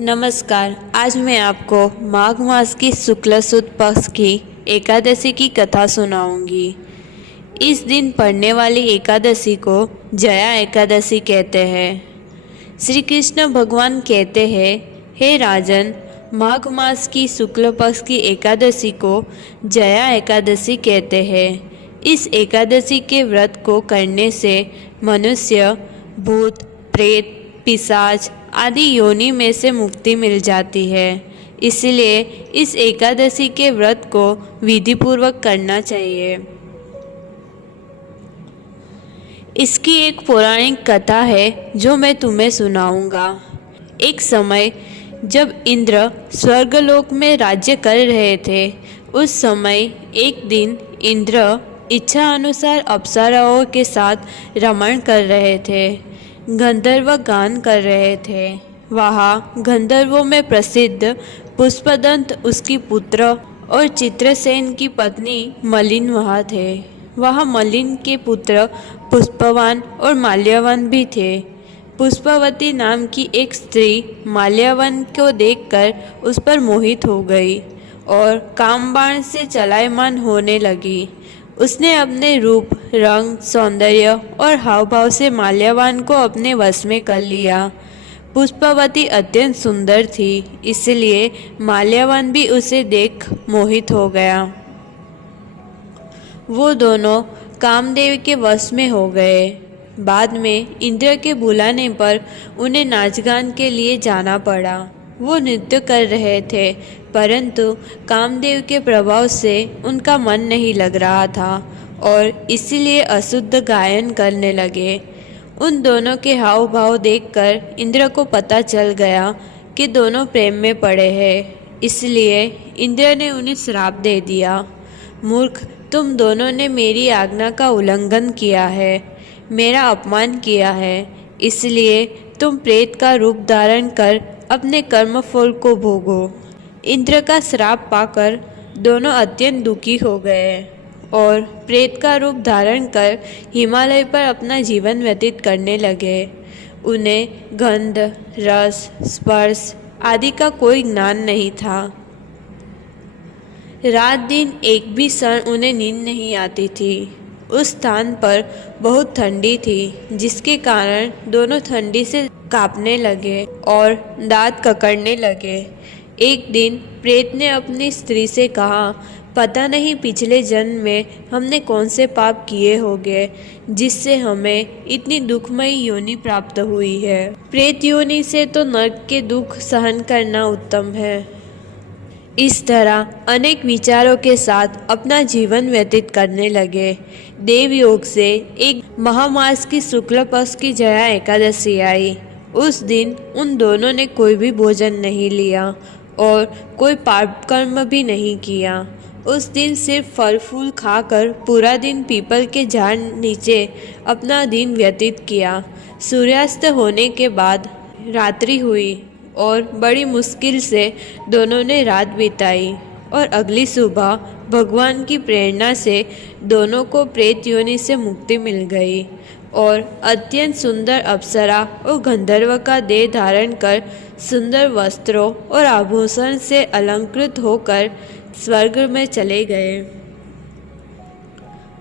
नमस्कार। आज मैं आपको माघ मास की शुक्ल सुद पक्ष की एकादशी की कथा सुनाऊंगी। इस दिन पड़ने वाली एकादशी को जया एकादशी कहते हैं। श्री कृष्ण भगवान कहते हैं, हे राजन, माघ मास की शुक्ल पक्ष की एकादशी को जया एकादशी कहते हैं। इस एकादशी के व्रत को करने से मनुष्य भूत, प्रेत, पिशाच आदि योनि में से मुक्ति मिल जाती है। इसलिए इस एकादशी के व्रत को विधिपूर्वक करना चाहिए। इसकी एक पौराणिक कथा है जो मैं तुम्हें सुनाऊंगा। एक समय जब इंद्र स्वर्गलोक में राज्य कर रहे थे, उस समय एक दिन इंद्र इच्छा अनुसार अप्सराओं के साथ रमण कर रहे थे। गंधर्व गान कर रहे थे। वहाँ गंधर्वों में प्रसिद्ध पुष्पदंत, उसकी पुत्र और चित्रसेन की पत्नी मलिन वहाँ थे। वहाँ मलिन के पुत्र पुष्पवान और माल्यवान भी थे। पुष्पवती नाम की एक स्त्री माल्यवान को देखकर उस पर मोहित हो गई और कामबाण से चलायमान होने लगी। उसने अपने रूप, रंग, सौंदर्य और हावभाव से माल्यवान को अपने वश में कर लिया। पुष्पवती अत्यंत सुंदर थी, इसलिए माल्यवान भी उसे देख मोहित हो गया। वो दोनों कामदेव के वश में हो गए। बाद में इंद्र के बुलाने पर उन्हें नाचगान के लिए जाना पड़ा। वो नृत्य कर रहे थे, परंतु कामदेव के प्रभाव से उनका मन नहीं लग रहा था और इसीलिए अशुद्ध गायन करने लगे। उन दोनों के हाव भाव देखकर इंद्र को पता चल गया कि दोनों प्रेम में पड़े हैं। इसलिए इंद्र ने उन्हें श्राप दे दिया। मूर्ख, तुम दोनों ने मेरी आज्ञा का उल्लंघन किया है, मेरा अपमान किया है, इसलिए तुम प्रेत का रूप धारण कर अपने कर्मफल को भोगो। इंद्र का श्राप पाकर दोनों अत्यंत दुखी हो गए और प्रेत का रूप धारण कर हिमालय पर अपना जीवन व्यतीत करने लगे। उन्हें गंध, रस, स्पर्श आदि का कोई ज्ञान नहीं था। रात दिन एक भी क्षण उन्हें नींद नहीं आती थी। उस स्थान पर बहुत ठंडी थी, जिसके कारण दोनों ठंडी से कांपने लगे और दांत ककड़ने लगे। एक दिन प्रेत ने अपनी स्त्री से कहा, पता नहीं पिछले जन्म में हमने कौन से पाप किए होंगे जिससे हमें इतनी दुखमयी योनि प्राप्त हुई है। प्रेत योनि से तो नरक के दुख सहन करना उत्तम है। इस तरह अनेक विचारों के साथ अपना जीवन व्यतीत करने लगे। देवयोग से एक महामास की शुक्ल पक्ष की जया एकादशी आई। उस दिन उन दोनों ने कोई भी भोजन नहीं लिया और कोई पाप कर्म भी नहीं किया। उस दिन सिर्फ फल फूल खाकर पूरा दिन पीपल के झाड़ नीचे अपना दिन व्यतीत किया। सूर्यास्त होने के बाद रात्रि हुई और बड़ी मुश्किल से दोनों ने रात बिताई और अगली सुबह भगवान की प्रेरणा से दोनों को प्रेत योनि से मुक्ति मिल गई और अत्यंत सुंदर अप्सरा और गंधर्व का देह धारण कर सुंदर वस्त्रों और आभूषण से अलंकृत होकर स्वर्ग में चले गए।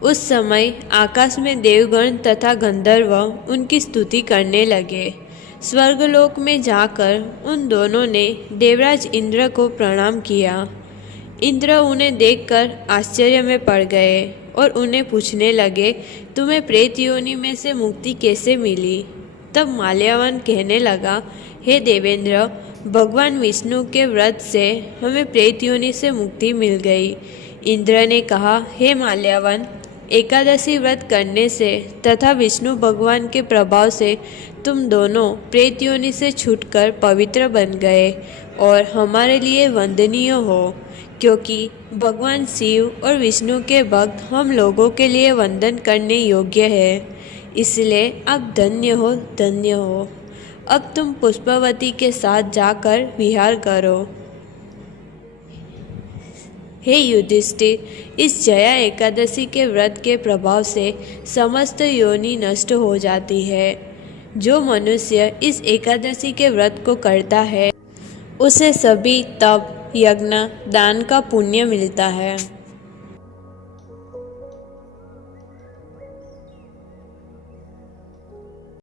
उस समय आकाश में देवगण तथा गंधर्व उनकी स्तुति करने लगे। स्वर्गलोक में जाकर उन दोनों ने देवराज इंद्र को प्रणाम किया। इंद्र उन्हें देखकर आश्चर्य में पड़ गए और उन्हें पूछने लगे, तुम्हें प्रेत योनि में से मुक्ति कैसे मिली? तब माल्यवान कहने लगा, हे देवेंद्र, भगवान विष्णु के व्रत से हमें प्रेत योनि से मुक्ति मिल गई। इंद्र ने कहा, हे माल्यवान, एकादशी व्रत करने से तथा विष्णु भगवान के प्रभाव से तुम दोनों प्रेत योनि से छूटकर पवित्र बन गए और हमारे लिए वंदनीय हो, क्योंकि भगवान शिव और विष्णु के भक्त हम लोगों के लिए वंदन करने योग्य है। इसलिए आप धन्य हो, धन्य हो। अब तुम पुष्पवती के साथ जाकर विहार करो। हे युधिष्ठिर, इस जया एकादशी के व्रत के प्रभाव से समस्त योनि नष्ट हो जाती है। जो मनुष्य इस एकादशी के व्रत को करता है उसे सभी तप, यज्ञ, दान का पुण्य मिलता है।